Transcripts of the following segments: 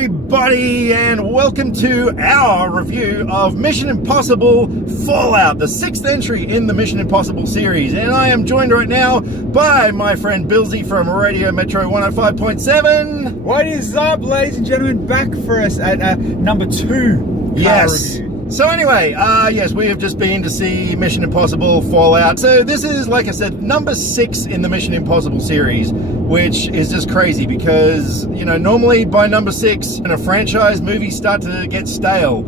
everybody, and welcome to our review of Mission Impossible Fallout, the 6th entry in the Mission Impossible series. And I am joined right now by my friend Bilsy from Radio Metro 105.7. What is up, ladies and gentlemen? Back for us at number 2 Yes. review. So anyway, yes, we have just been to see Mission Impossible Fallout. So this is, like I said, number 6 in the Mission Impossible series, which is just crazy because, you know, normally by number 6 in a franchise, movies start to get stale.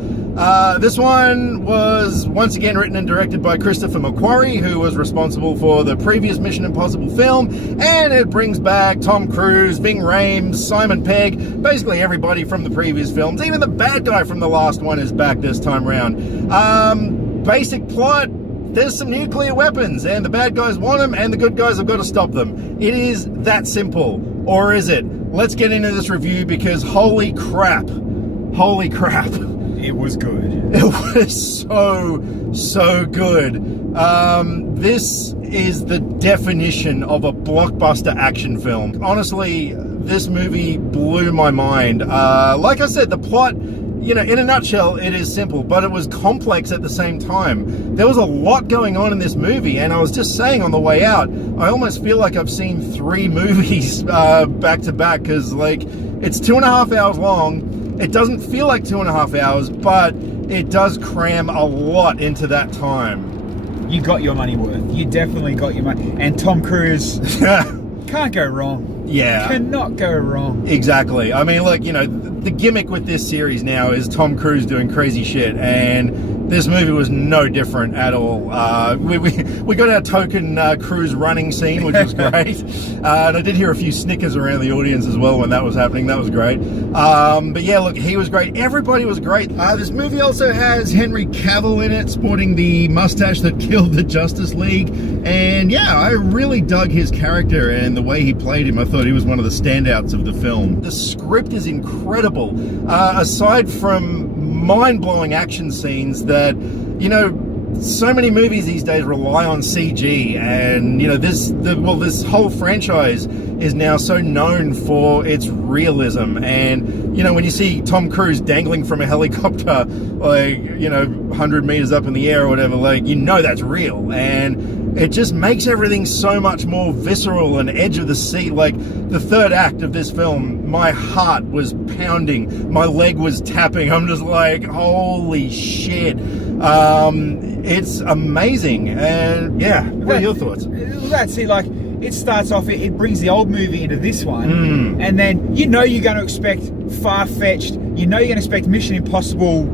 This one was once again written and directed by Christopher McQuarrie, who was responsible for the previous Mission Impossible film, and it brings back Tom Cruise, Ving Rhames, Simon Pegg, basically everybody from the previous films. Even the bad guy from the last one is back this time around. Basic plot: there's some nuclear weapons and the bad guys want them and the good guys have got to stop them. It is that simple. Or is it? Let's get into this review because holy crap. It was good. It was so good. This is the definition of a blockbuster action film. Honestly, this movie blew my mind. Like I said, the plot, you know, in a nutshell, it is simple, but it was complex at the same time. There was a lot going on in this movie, and I was just saying on the way out, I almost feel like I've seen 3 movies back to back, because, like, it's 2.5 hours long. It doesn't feel like 2.5 hours, but it does cram a lot into that time. You got your money worth. You definitely got your money. And Tom Cruise, can't go wrong. Yeah. Cannot go wrong. Exactly. I mean, look, you know, the gimmick with this series now is Tom Cruise doing crazy shit, and this movie was no different at all. We got our token Cruise running scene, which was great. And I did hear a few snickers around the audience as well when that was happening. That was great. But yeah, look, he was great. Everybody was great. This movie also has Henry Cavill in it, sporting the mustache that killed the Justice League. And yeah, I really dug his character and the way he played him. I thought he was one of the standouts of the film. The script is incredible. Aside from mind-blowing action scenes that, you know, so many movies these days rely on CG, and you know, this whole franchise is now so known for its realism. And you know, when you see Tom Cruise dangling from a helicopter, like, you know, 100 meters up in the air or whatever, like, you know that's real, and it just makes everything so much more visceral and edge of the seat. Like the third act of this film, my heart was pounding, my leg was tapping. I'm just like, holy shit. It's amazing. And yeah, what are your thoughts? That's it. Like, it starts off, it brings the old movie into this one, and then you know you're going to expect far-fetched, you know you're going to expect Mission Impossible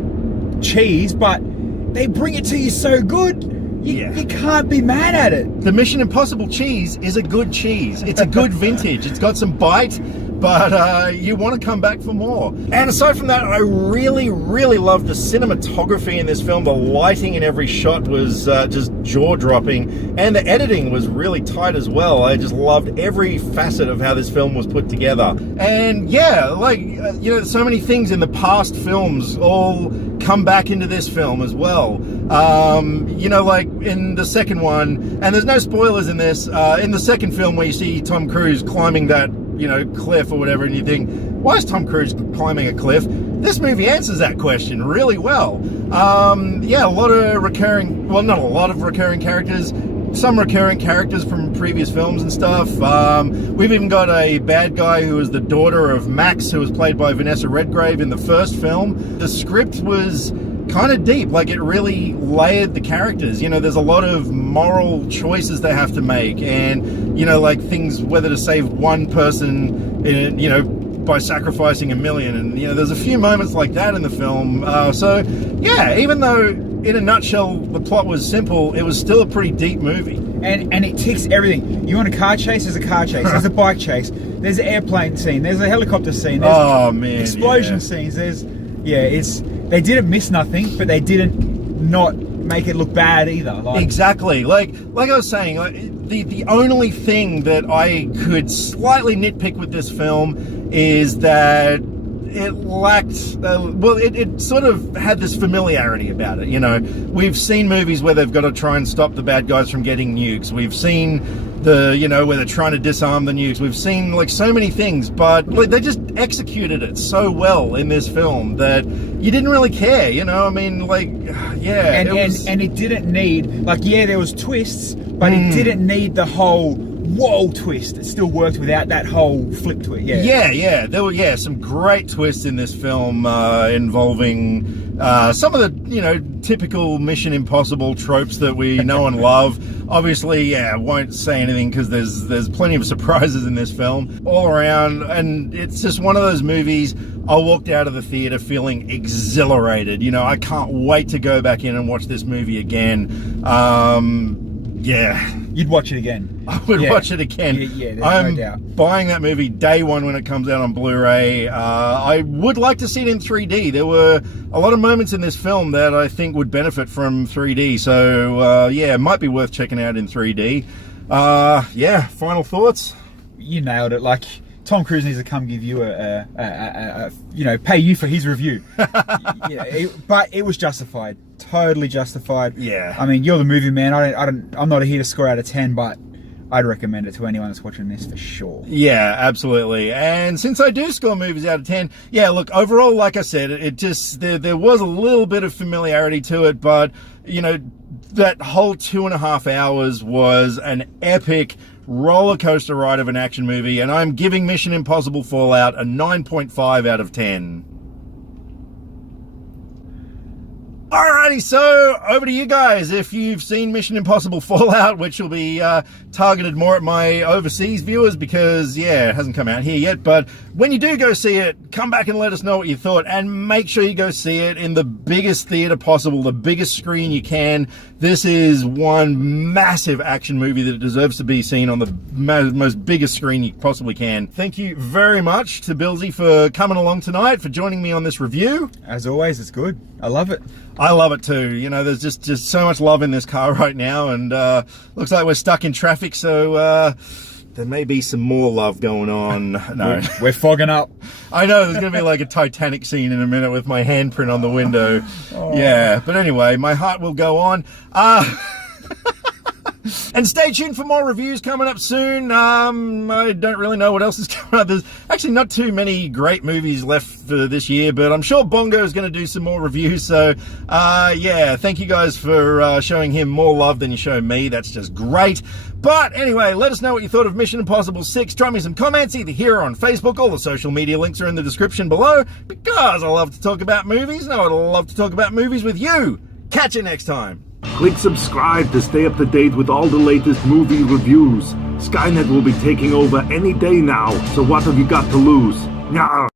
cheese, but they bring it to you so good. You can't be mad at it. The Mission Impossible cheese is a good cheese. It's a good vintage. It's got some bite, but you want to come back for more. And aside from that, I really loved the cinematography in this film. The lighting in every shot was just jaw-dropping, and the editing was really tight as well. I just loved every facet of how this film was put together. And yeah, like, you know, so many things in the past films all come back into this film as well. You know, like in the second one, and there's no spoilers in this, in the second film where you see Tom Cruise climbing that, you know, cliff or whatever, and you think, why is Tom Cruise climbing a cliff? This movie answers that question really well. Yeah, a lot of recurring, well, not a lot of recurring characters, some recurring characters from previous films and stuff. We've even got a bad guy who is the daughter of Max, who was played by Vanessa Redgrave in the first film. The script was kind of deep, like it really layered the characters. You know, there's a lot of moral choices they have to make, and, you know, like things, whether to save one person, you know, by sacrificing 1 million, and, you know, there's a few moments like that in the film. So yeah, even though in a nutshell the plot was simple, it was still a pretty deep movie. And it ticks everything. You want a car chase? There's a car chase. There's a bike chase. There's an airplane scene. There's a helicopter scene. There's explosion scenes. There's, yeah, it's, they didn't miss nothing, but they didn't not make it look bad either. Like, exactly. Like I was saying, like, the only thing that I could slightly nitpick with this film is that it lacked, it sort of had this familiarity about it. You know, we've seen movies where they've got to try and stop the bad guys from getting nukes. We've seen, where they're trying to disarm the nukes. We've seen like so many things, but like they just executed it so well in this film that you didn't really care, I mean, like, yeah. And it didn't need, like, yeah, there was twists, but it didn't need the whole whoa twist. It still worked without that whole flip to it. Yeah. There were some great twists in this film involving some of the typical Mission Impossible tropes that we know and love. Obviously, I won't say anything because there's plenty of surprises in this film all around, and it's just one of those movies. I walked out of the theater feeling exhilarated. I can't wait to go back in and watch this movie again. Yeah. You'd watch it again. I would watch it again. Yeah, there's I'm no doubt. buying that movie day one when it comes out on Blu-ray. I would like to see it in 3D. There were a lot of moments in this film that I think would benefit from 3D. So, it might be worth checking out in 3D. Final thoughts? You nailed it. Like, Tom Cruise needs to come give you pay you for his review. But it was justified. Totally justified. Yeah. I mean, you're the movie man. I'm not here to score out of 10, but I'd recommend it to anyone that's watching this for sure. Yeah, absolutely. And since I do score movies out of 10, look, overall, like I said, it just, there was a little bit of familiarity to it, but, that whole 2.5 hours was an epic roller coaster ride of an action movie, and I'm giving Mission Impossible Fallout a 9.5 out of 10. Alrighty, so over to you guys. If you've seen Mission Impossible Fallout, which will be targeted more at my overseas viewers because, it hasn't come out here yet. But when you do go see it, come back and let us know what you thought. And make sure you go see it in the biggest theater possible, the biggest screen you can. This is one massive action movie that deserves to be seen on the most biggest screen you possibly can. Thank you very much to Bilsy for coming along tonight, for joining me on this review. As always, it's good. I love it. I love it too. There's just so much love in this car right now, and looks like we're stuck in traffic, so there may be some more love going on. No, we're fogging up. I know there's going to be like a Titanic scene in a minute with my handprint on the window. Yeah, but anyway, my heart will go on. And stay tuned for more reviews coming up soon. I don't really know what else is coming up. There's actually not too many great movies left for this year, but I'm sure Bongo is going to do some more reviews. So, thank you guys for showing him more love than you show me. That's just great. But anyway, let us know what you thought of Mission Impossible 6. Drop me some comments either here or on Facebook. All the social media links are in the description below because I love to talk about movies, and I would love to talk about movies with you. Catch you next time. Click subscribe to stay up to date with all the latest movie reviews. Skynet will be taking over any day now, so what have you got to lose? Nyah!